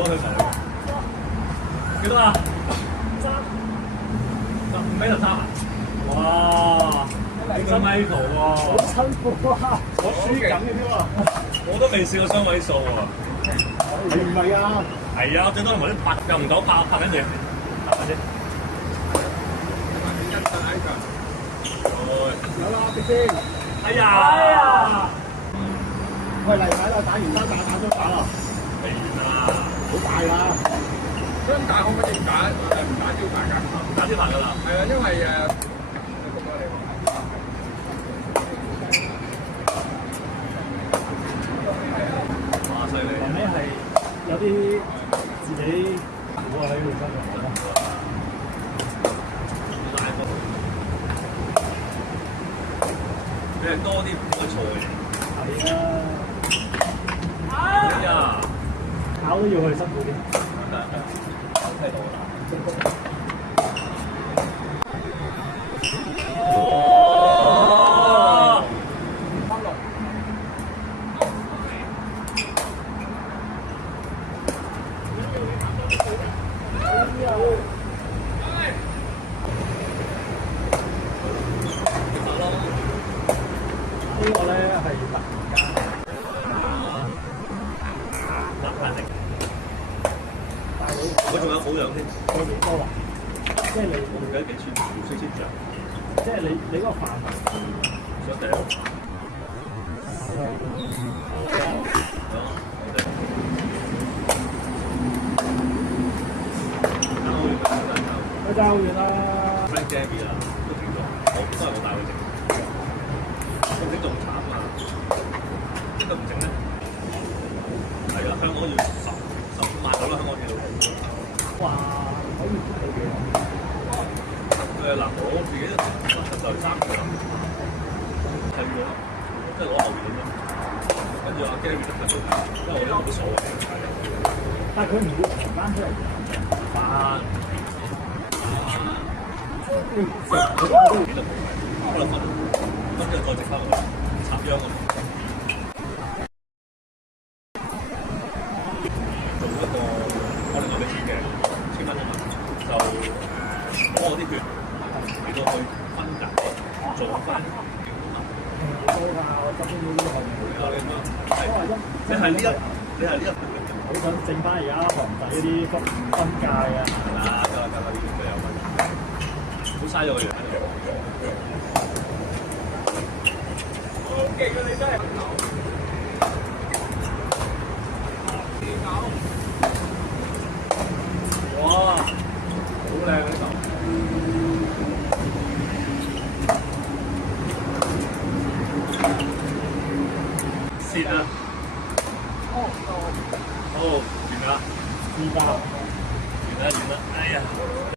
啊，佢成幾多啊？15m3啊！哇，2米圖喎，好辛苦啊！我輸緊嘅添啊！我都未試過雙位數喎。你唔係啊？係啊，最多同埋啲拍又唔到拍緊住，拍緊先。有啦，迪先。哎呀！喂，嚟睇啦，打完單打雙打啦，未完啊！好大啦！雙打可唔可以打唔打招牌㗎？打先埋㗎啦。係啊，因為哇！犀利！後尾係有啲自己估喺度身上。你係多啲唔會錯嘅。係啊！哎呀！考都要去辛苦啲。睇到啦。呢個咧係我仲有保養添，有幾多啊？即係你，我唔記得幾寸，6千張。即係你嗰個範圍。想第一。佢爭好遠啦。 Frank Gehry 啦，都停咗，都係我帶佢整。佢整仲慘啊！點解唔整咧？係啊，香港要15萬到啦，香港跳。哇！可以做到幾多？嗱，我自己就嚟3個啦，係喎，即係攞後面咁樣。跟住阿 Gary 就睇到，因為我都冇所謂。但係佢唔會停翻出嚟。翻。佢幾多分？可能分，跟住再直翻落去，插秧咁。做一個我另外俾錢嘅1000蚊啊嘛，就攞我啲血嚟到去分解，做翻。好高㗎，我執呢啲項目。你係呢一，好想整翻而家皇帝嗰啲分界啊！係啦，夠啦，呢啲都有分。好嘥咗個樣。好勁啊！你真係。哇！好靚啊！呢頭。蝕啊！好，完啦。而家。完啦，哎呀！